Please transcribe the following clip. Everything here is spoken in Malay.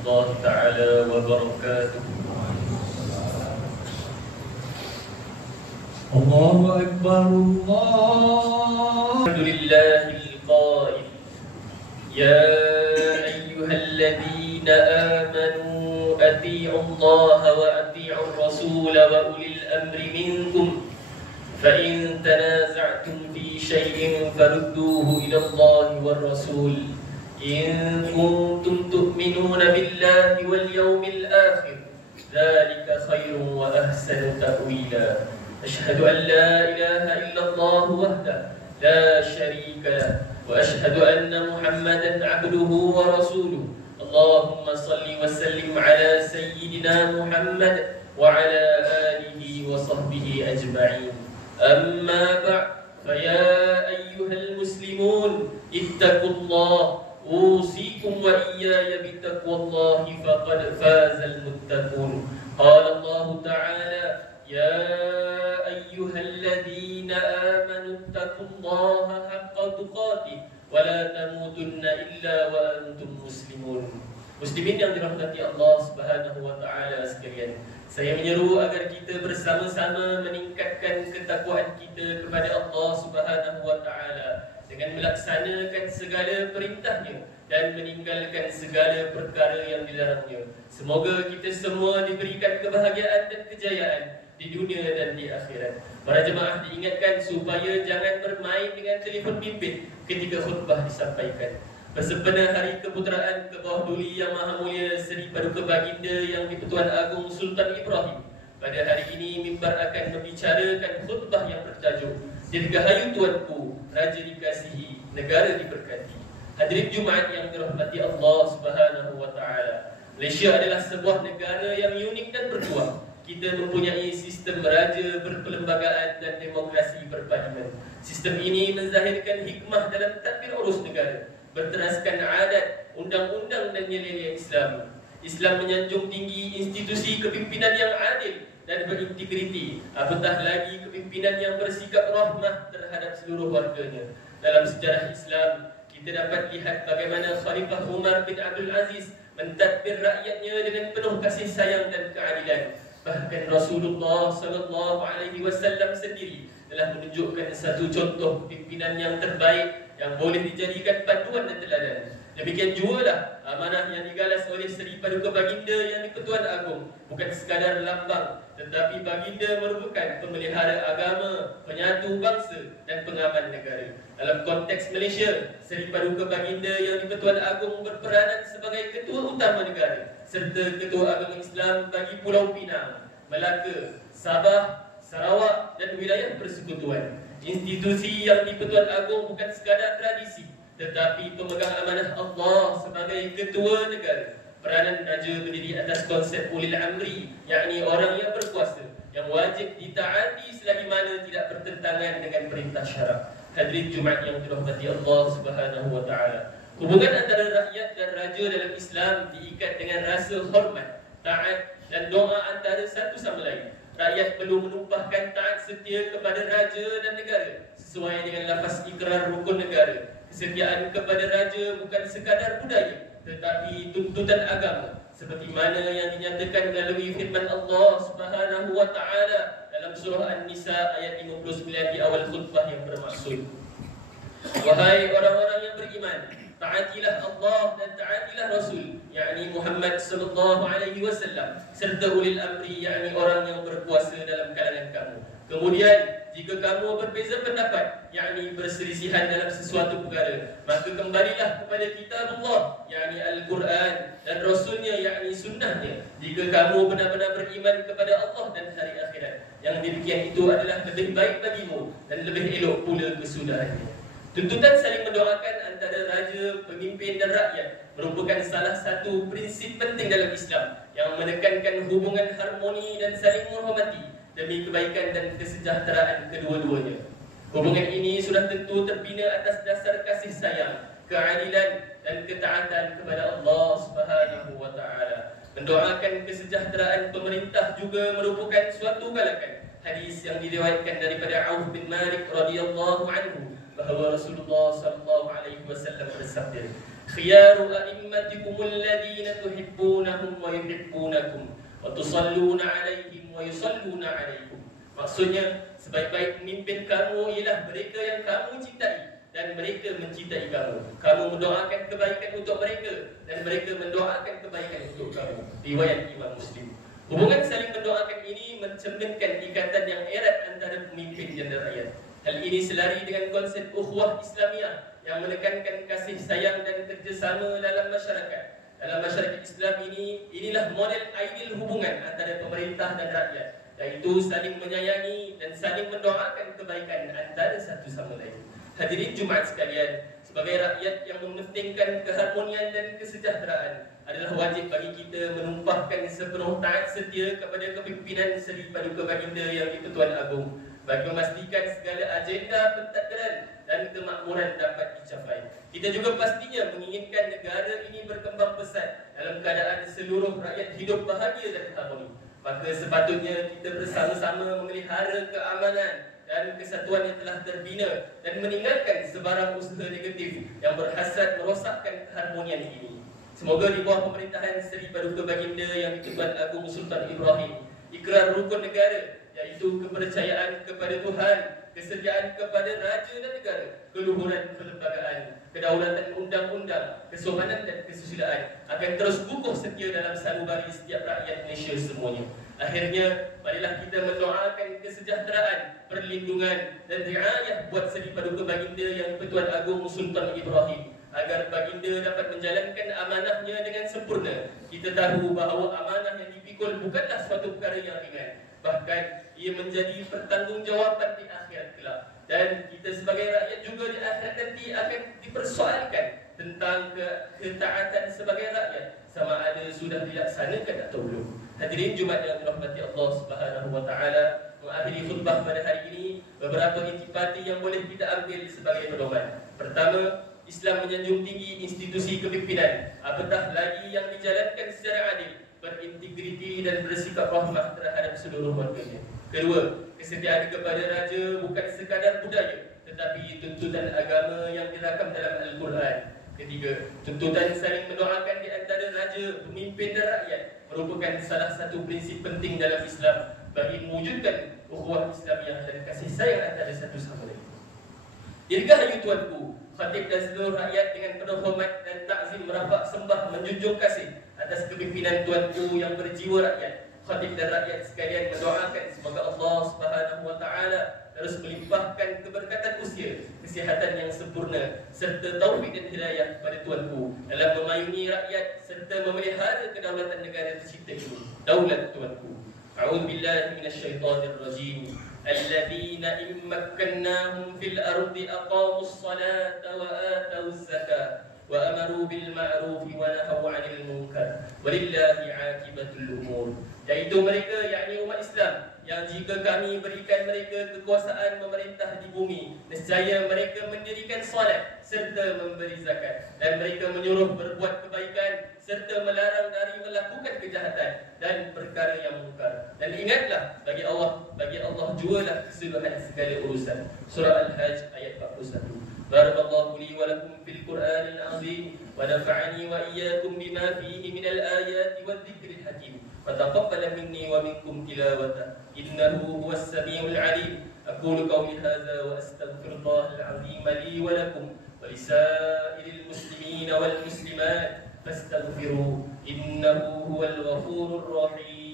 الله تعالى وبركاته. الله أكبر الله. الحمد لله القائل يا أيها الذين آمنوا أطيعوا الله وأطيعوا الرسول وأولي الأمر منكم فإن تنازعتم في شيء فردوه إلى الله والرسول إن كنتم تؤمنون بالله واليوم الآخر ذلك خير وأحسن تأويلا. أشهد أن لا إله إلا الله وحده لا شريك له وأشهد أن محمدا عبده ورسوله. اللهم صل وسلم على سيدنا محمد وعلى آله وصحبه أجمعين. أما بعد فيا أيها المسلمون اتقوا الله أوصيكم وإياي بتقوى الله فقد فاز المتقون. قال الله تعالى يا أيها الذين آمنوا اتقوا الله حق تقاته ولا تموتن إلا وأنتم مسلمون. Muslimin yang dirahmati Allah Subhanahu wa taala sekalian, saya menyeru agar kita bersama-sama meningkatkan ketakwaan kita kepada Allah Subhanahu wa taala dengan melaksanakan segala perintahnya dan meninggalkan segala perkara yang dilarangnya. Semoga kita semua diberikan kebahagiaan dan kejayaan di dunia dan di akhirat. Para jemaah diingatkan supaya jangan bermain dengan telefon bimbit ketika khutbah disampaikan. Bersempena Hari Keputeraan ke bawah duli Yang Maha Mulia Seri Paduka Baginda Yang di-Pertuan Agong Sultan Ibrahim, pada hari ini mimbar akan membicarakan khutbah yang bertajuk Dirgahayu Tuanku, Raja Dikasihi, Negara Diberkati. Hadirin Jumaat yang dirahmati Allah Subhanahu wa taala, Malaysia adalah sebuah negara yang unik dan bertuah. Kita mempunyai sistem raja berperlembagaan dan demokrasi berparlimen. Sistem ini menzahirkan hikmah dalam tadbir urus negara, berteraskan adat, undang-undang dan nilai-nilai Islam. Islam menyanjung tinggi institusi kepimpinan yang adil dan berintegriti, apatah lagi kepimpinan yang bersikap rahmah terhadap seluruh warganya. Dalam sejarah Islam, kita dapat lihat bagaimana Khalifah Umar bin Abdul Aziz mentadbir rakyatnya dengan penuh kasih sayang dan keadilan. Bahkan Rasulullah SAW sendiri telah menunjukkan satu contoh pimpinan yang terbaik yang boleh dijadikan panduan dan teladan. Demikian jugalah amanah yang digalas oleh Seri Paduka Baginda Yang di-Pertuan Agong bukan sekadar lambang, tetapi Baginda merupakan pemelihara agama, penyatu bangsa dan pengaman negara. Dalam konteks Malaysia, Seri Paduka Baginda Yang di-Pertuan Agong berperanan sebagai Ketua Utama Negara serta Ketua Agama Islam bagi Pulau Pinang, Melaka, Sabah, Sarawak dan wilayah persekutuan. Institusi Yang di-Pertuan Agong bukan sekadar tradisi, tetapi pemegang amanah Allah sebagai ketua negara. Peranan raja berdiri atas konsep ulil amri, yakni orang yang berkuasa, yang wajib ditaati selagi mana tidak bertentangan dengan perintah syarak. Hadirin Jumaat yang dirahmati Allah Subhanahu wa taala, hubungan antara rakyat dan raja dalam Islam diikat dengan rasa hormat, taat dan doa antara satu sama lain. Rakyat perlu menumpahkan taat setia kepada raja dan negara sesuai dengan lafaz ikrar rukun negara. Kesetiaan kepada raja bukan sekadar budaya, tetapi tuntutan agama, seperti mana yang dinyatakan melalui firman Allah Subhanahu wa taala dalam surah An-Nisa ayat 59 di awal khutbah yang bermaksud, wahai orang-orang yang beriman, taatilah Allah dan taatilah Rasul, yakni Muhammad sallallahu alaihi wasallam, serta ulil amri, yakni orang yang berkuasa dalam kalangan kamu. Kemudian, jika kamu berbeza pendapat, yakni berselisihan dalam sesuatu perkara, maka kembalilah kepada kitabullah, yakni Al-Quran, dan Rasulnya, yakni sunnahnya. Jika kamu benar-benar beriman kepada Allah dan hari akhirat, yang demikian itu adalah lebih baik bagimu dan lebih elok pula kesudahannya. Tuntutan saling mendoakan antara raja, pemimpin dan rakyat merupakan salah satu prinsip penting dalam Islam yang menekankan hubungan harmoni dan saling menghormati demi kebaikan dan kesejahteraan kedua-duanya. Hubungan ini sudah tentu terbina atas dasar kasih sayang, keadilan dan ketaatan kepada Allah Subhanahu wa taala. Mendoakan kesejahteraan pemerintah juga merupakan suatu galakan. Hadis yang diriwayatkan daripada Auf bin Malik radhiyallahu anhu bahawa Rasulullah sallallahu alaihi wasallam bersabda, khiyaru a'imatikumul ladina tuhibbunahum wa yuhibbunakum wa tusalluna 'alaihim wa yusalluna 'alaikum. Maksudnya, sebaik-baik pemimpin kamu ialah mereka yang kamu cintai dan mereka mencintai kamu. Kamu mendoakan kebaikan untuk mereka dan mereka mendoakan kebaikan untuk kamu. Riwayat Imam Muslim. Hubungan saling mendoakan ini mencerminkan ikatan yang erat antara pemimpin dan rakyat. Hal ini selari dengan konsep ukhuwah Islamiah yang menekankan kasih sayang dan kerjasama dalam masyarakat. Dalam masyarakat Islam ini, inilah model ideal hubungan antara pemerintah dan rakyat, iaitu saling menyayangi dan saling mendoakan kebaikan antara satu sama lain. Hadirin Jumaat sekalian, sebagai rakyat yang mementingkan keharmonian dan kesejahteraan, adalah wajib bagi kita menumpahkan sepenuh taat setia kepada kepimpinan Seri Paduka Baginda Yang di-Pertuan Agong bagi memastikan segala agenda pentadbiran dan kemakmuran dapat dicapai. Kita juga pastinya menginginkan negara ini berkembang pesat dalam keadaan seluruh rakyat hidup bahagia dan harmoni. Maka sepatutnya kita bersama-sama memelihara keamanan dan kesatuan yang telah terbina dan meninggalkan sebarang usaha negatif yang berhasrat merosakkan keharmonian ini. Semoga di bawah pemerintahan Seri Paduka Baginda Yang di-Pertuan Agong Sultan Ibrahim, ikrar rukun negara, iaitu kepercayaan kepada Tuhan, kesetiaan kepada raja dan negara, keluhuran perlembagaan, kedaulatan undang-undang, kesopanan dan kesusilaan akan terus kukuh setia dalam sanubari setiap rakyat Malaysia semuanya. Akhirnya, marilah kita mendoakan kesejahteraan, perlindungan dan riayah buat Seri Paduka Baginda Yang di-Pertuan Agong Sultan Ibrahim, agar Baginda dapat menjalankan amanahnya dengan sempurna. Kita tahu bahawa amanah yang dipikul bukanlah suatu perkara yang ringan. Bahkan ia menjadi pertanggungjawaban di akhirat kelak. Dan kita sebagai rakyat juga di akhirat nanti akan dipersoalkan tentang ketaatan sebagai rakyat, sama ada sudah dilaksanakan atau belum. Hadirin Jumaat yang dirahmati Allah Subhanahu wa taala, mengakhiri khutbah pada hari ini beberapa intipati yang boleh kita ambil sebagai pedoman. Pertama, Islam menyanjung tinggi institusi kepimpinan, apatah lagi yang dijalankan secara adil, berintegriti dan bersikap rahmah terhadap seluruh warganya. Kedua, kesetiaan kepada raja bukan sekadar budaya, tetapi tuntutan agama yang dirakam dalam Al-Quran. Ketiga, tuntutan saling mendoakan di antara raja, pemimpin dan rakyat merupakan salah satu prinsip penting dalam Islam bagi mewujudkan ukhuwah Islamiah dan kasih sayang antara satu sama lain. Dirgahayu tuanku, khatib dan seluruh rakyat dengan penuh hormat dan takzim merafak sembah menjunjung kasih atas kepimpinan tuanku yang berjiwa rakyat. Khatib dan rakyat sekalian mendoakan semoga Allah Subhanahu wa taala terus melimpahkan keberkatan usia, kesihatan yang sempurna serta taufik dan hidayah kepada tuanku dalam memayungi rakyat serta memelihara kedaulatan negara tercipta ini. Daulat tuanku. A'udzubillahi minasyaitonir rajim. الذين إن مكناهم في الأرض أقاموا الصلاة وآتوا الزكاة وأمروا بالمعروف ونهوا عن المنكر ولله عاقبة الأمور. Iaitu mereka, yakni umat Islam, yang jika kami berikan mereka kekuasaan memerintah di bumi, nescaya mereka mendirikan solat serta memberi zakat, dan mereka menyuruh berbuat kebaikan serta melarang dari melakukan kejahatan dan perkara yang mungkar. Dan ingatlah, bagi Allah jualah keseluruhan segala urusan. Surah Al-Hajj ayat 41. Barakallahu li wa lakum fil Qur'anil azim wa nafa'ani wa iyyakum bima fihi minal ayati wadh-dhikril hakim. Fataqabbal minni wa minkum tilawata innahu huwas samiul alim. Aqulu qawli hadza wa astaghfirullahal azim li wa lakum wa lisairil muslimin wal muslimat fastaghfiruhu innahu huwal ghafurur rahim.